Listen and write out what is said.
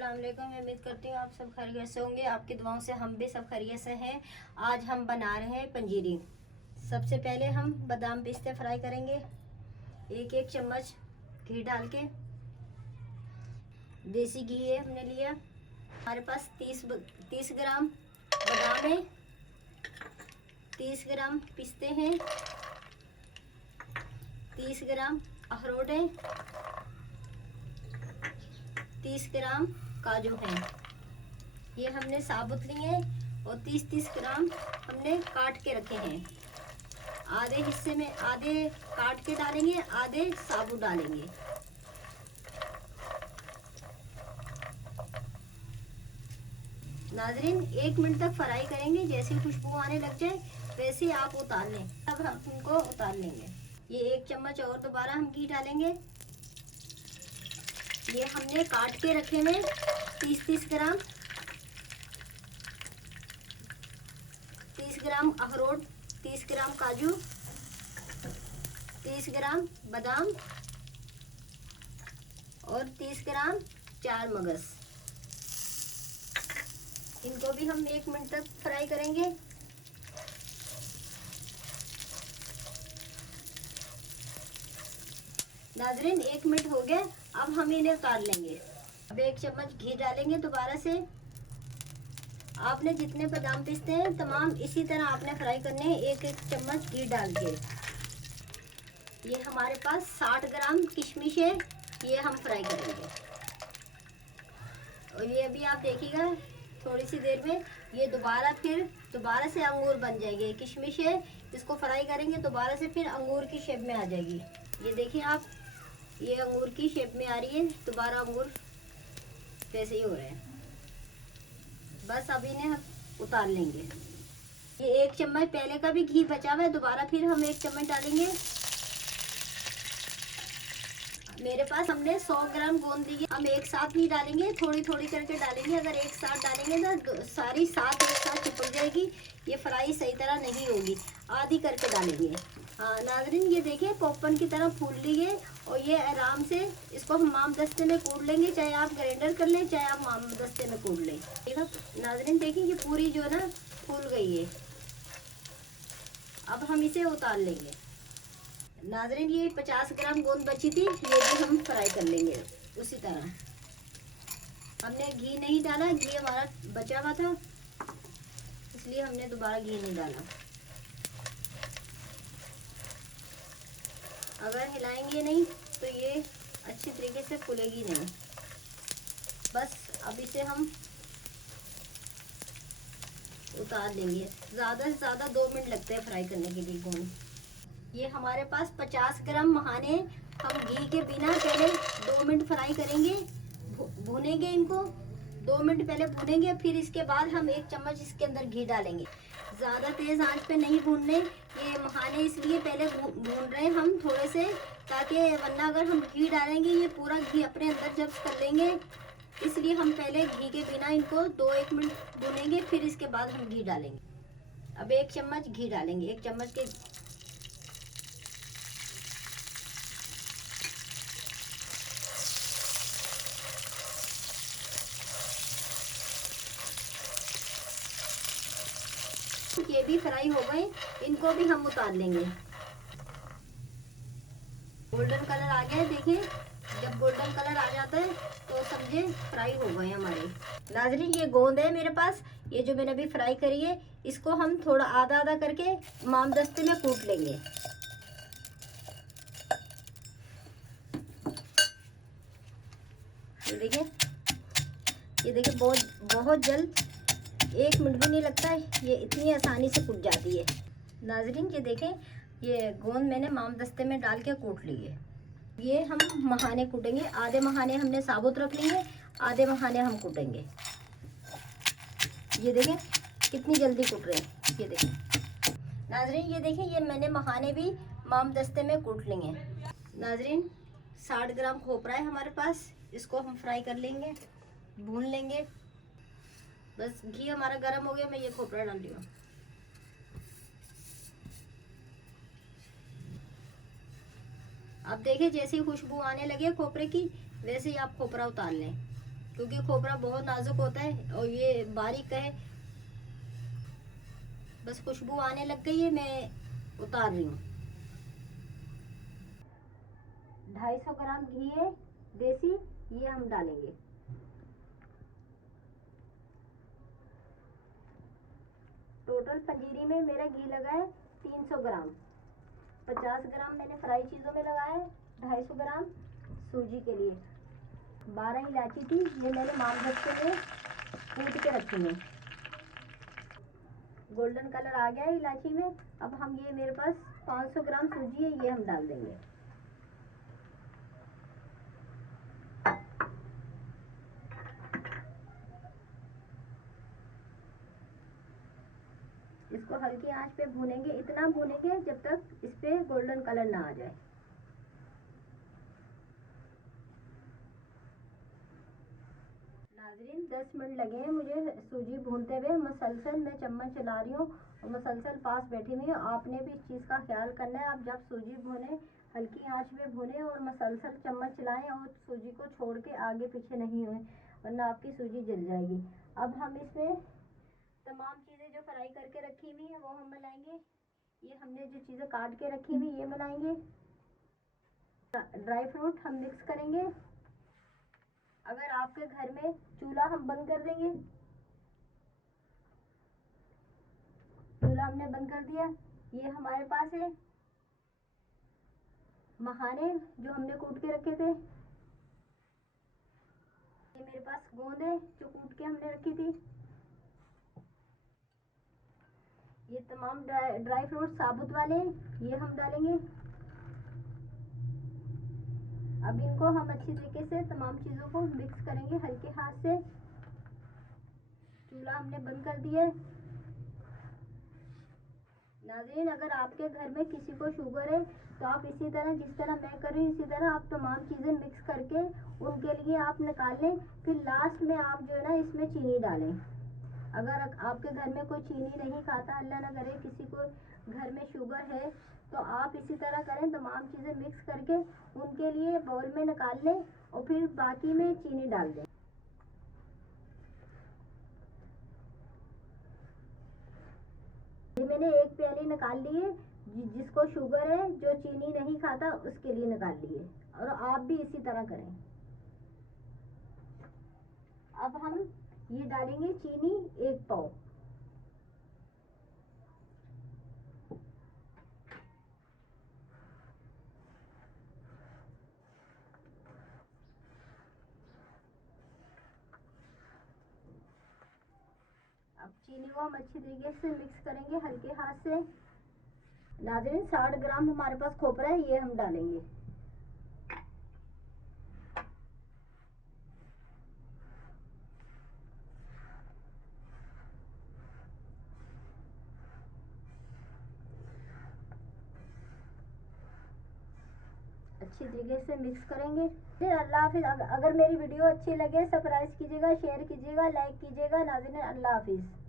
अस्सलाम वालेकुम। मैं उम्मीद करती हूँ आप सब खैरियत से होंगे। आपकी दुआओं से हम भी सब खैरियत से हैं। आज हम बना रहे हैं पंजीरी। सबसे पहले हम बादाम पिस्ते फ्राई करेंगे। एक एक चम्मच घी डाल के, देसी घी है हमने लिया। हमारे पास 30 ग्राम बादाम है, 30 ग्राम पिस्ते हैं, 30 ग्राम अखरोट है, 30 ग्राम काजू हैं। ये हमने साबुत लिए हैं और 30-30 ग्राम हमने काट के रखे हैं। आधे हिस्से में आधे काट के डालेंगे, आधे साबुत डालेंगे। नाजरीन 1 मिनट तक फ्राई करेंगे। जैसे खुशबू आने लग जाए वैसे ही आप उतार लें। अब हम उनको उतार लेंगे। ये 1 चम्मच और दोबारा हम घी डालेंगे। ये हमने काट के रखे हैं 30-30 ग्राम, 30 ग्राम अखरोट, 30 ग्राम काजू, 30 ग्राम बादाम और 30 ग्राम चार मगज। इनको भी हम 1 मिनट तक फ्राई करेंगे। नाजरीन 1 मिनट हो गया। अब हम इन्हें उतार लेंगे। अब 1 चम्मच घी डालेंगे दोबारा से। आपने जितने बादाम पिस्ते हैं तमाम इसी तरह आपने फ्राई करने हैं, 1-1 चम्मच घी डाल के। ये हमारे पास 60 ग्राम किशमिश है, ये हम फ्राई करेंगे। और ये अभी आप देखिएगा थोड़ी सी देर में ये दोबारा से अंगूर बन जाएगी। किशमिश है, इसको फ्राई करेंगे दोबारा से फिर अंगूर की शेप में आ जाएगी। ये देखिए आप, ये अंगूर की शेप में आ रही है। दोबारा अंगूर वैसे ही हो रहे हैं। बस अब इन्हें उतार लेंगे। ये 1 चम्मच पहले का भी घी बचा हुआ है, दोबारा फिर हम 1 चम्मच डालेंगे। मेरे पास हमने 100 ग्राम गोंद दी है। हम एक साथ नहीं डालेंगे, थोड़ी थोड़ी करके डालेंगे। अगर एक साथ डालेंगे ना सारी साथ एक साथ चिपक जाएगी, ये फ्राई सही तरह नहीं होगी। आधी करके डालेंगे। हाँ नाज़रीन ये देखिए पॉपकॉर्न की तरह फूल ली है। और ये आराम से इसको हम माम दस्ते में कूट लेंगे। चाहे आप ग्राइंडर कर लें, चाहे आप माम दस्ते में कूट लें। ठीक है नाज़रीन, देखिए ये पूरी जो है ना फूल गई है। अब हम इसे उतार लेंगे। नाज़रीन ये 50 ग्राम गोंद बची थी, ये भी हम फ्राई कर लेंगे उसी तरह। हमने घी नहीं डाला, घी हमारा बचा हुआ था इसलिए हमने दोबारा घी नहीं डाला। अगर हिलाएंगे नहीं तो ये अच्छी तरीके से फूलेगी नहीं। बस अब इसे हम उतार लेंगे। ज़्यादा से ज़्यादा 2 मिनट लगते हैं फ्राई करने के लिए गोंद। ये हमारे पास 50 ग्राम मखाने हम घी के बिना पहले 2 मिनट फ्राई करेंगे। भूनेंगे इनको 2 मिनट पहले भूनेंगे, फिर इसके बाद हम 1 चम्मच इसके अंदर घी डालेंगे। ज़्यादा तेज़ आंच पे नहीं भूनने ये मखाने, इसलिए पहले भून रहे हैं हम थोड़े से, ताकि वरना अगर हम घी डालेंगे ये पूरा घी अपने अंदर जब्त कर लेंगे। इसलिए हम पहले घी के बिना इनको 2-1 मिनट भूनेंगे, फिर इसके बाद हम घी डालेंगे। अब 1 चम्मच घी डालेंगे। 1 चम्मच के ये भी फ्राई हो गए, इनको भी हम उतार लेंगे। गोल्डन कलर आ गया है, देखिए जब गोल्डन कलर आ जाता है तो समझे फ्राई हो गए हमारे। नाज़रीन ये गोंद है मेरे पास, ये जो मैंने अभी फ्राई करी है, इसको हम थोड़ा आधा आधा करके माम दस्ते में कूट लेंगे। ये देखिए बहुत जल्द, 1 मिनट भी नहीं लगता है, ये इतनी आसानी से कूट जाती है। नाज़रीन ये देखें, ये गोंद मैंने माम दस्ते में डाल के कूट ली है। ये हम मखाने कूटेंगे। आधे मखाने हमने साबुत रख लिए, आधे मखाने हम कूटेंगे। ये देखें कितनी जल्दी कूट रहे हैं। ये देखें नाज़रीन, ये देखें ये मैंने मखाने भी माम दस्ते में कूट लिए हैं। नाज़रीन 60 ग्राम खोपरा है हमारे पास, इसको हम फ्राई कर लेंगे, भून लेंगे। बस घी हमारा गर्म हो गया, मैं ये खोपरा डाल रही हूँ। अब देखिए जैसे ही खुशबू आने लगे खोपरे की, वैसे ही आप खोपरा उतार लें, क्योंकि खोपरा बहुत नाजुक होता है और ये बारीक है। बस खुशबू आने लग गई है, मैं उतार रही हूँ। 250 ग्राम घी है देसी, ये हम डालेंगे। टोटल पंजीरी में मेरा घी लगा है 300 ग्राम। 50 ग्राम मैंने फ्राई चीज़ों में लगाया है, 250 ग्राम सूजी के लिए। 12 इलायची थी, ये मैंने मामदस्ते में कूट के रखी है। गोल्डन कलर आ गया है इलायची में। अब हम ये मेरे पास 500 ग्राम सूजी है, ये हम डाल देंगे। इसको हल्की आंच पे भूनेंगे, इतना भूनेंगे जब तक इस पे गोल्डन कलर ना आ जाए। नाजरीन 10 मिनट लगे हैं मुझे सूजी भूनते हुए। मसलसल मैं चम्मच चला रही हूँ और मसलसल पास बैठी हुई हूँ। आपने भी इस चीज़ का ख्याल करना है, आप जब सूजी भूने हल्की आंच में भूने और मसलसल चम्मच चलाएं और सूजी को छोड़ के आगे पीछे नहीं हुए, वरना आपकी सूजी जल जाएगी। अब हम इसमें तमाम चीज़ें जो फ्राई करके रखी हुई हैं वो हम मिलाएंगे। ये हमने जो चीज़ें काट के रखी हुई ये मिलाएंगे। ड्राई फ्रूट हम मिक्स करेंगे। अगर आपके घर में चूल्हा हम बंद कर देंगे, चूल्हा हमने बंद कर दिया। ये हमारे पास है मखाने जो हमने कूट के रखे थे। ये मेरे पास गोंद है जो कूट के हमने रखी थी। ये तमाम ड्राई फ्रूट साबुत वाले ये हम डालेंगे। अब इनको हम अच्छी तरीके से तमाम चीज़ों को मिक्स करेंगे हल्के हाथ से। चूल्हा हमने बंद कर दिया है। नाज़रीन अगर आपके घर में किसी को शुगर है तो आप इसी तरह जिस तरह मैं कर रही हूँ इसी तरह आप तमाम चीज़ें मिक्स करके उनके लिए आप निकाल लें। फिर लास्ट में आप जो है ना इसमें चीनी डालें। अगर आपके घर में कोई चीनी नहीं खाता, अल्लाह ना करे किसी को घर में शुगर है, तो आप इसी तरह करें, तमाम चीज़ें मिक्स करके उनके लिए बाउल में निकाल लें और फिर बाकी में चीनी डाल दें। ये मैंने एक प्याली निकाल ली है। जिसको शुगर है जो चीनी नहीं खाता उसके लिए निकाल ली है, और आप भी इसी तरह करें। अब हम ये डालेंगे चीनी 1 पाव। अब चीनी को हम अच्छी तरीके से मिक्स करेंगे हल्के हाथ से। नाज़रीन 60 ग्राम हमारे पास खोपरा है, ये हम डालेंगे। अच्छी तरीके से मिक्स करेंगे। फिर अल्लाह हाफिज़। अगर मेरी वीडियो अच्छी लगे सब्सक्राइब कीजिएगा, शेयर कीजिएगा, लाइक कीजिएगा। नाज़रीन अल्लाह हाफिज़।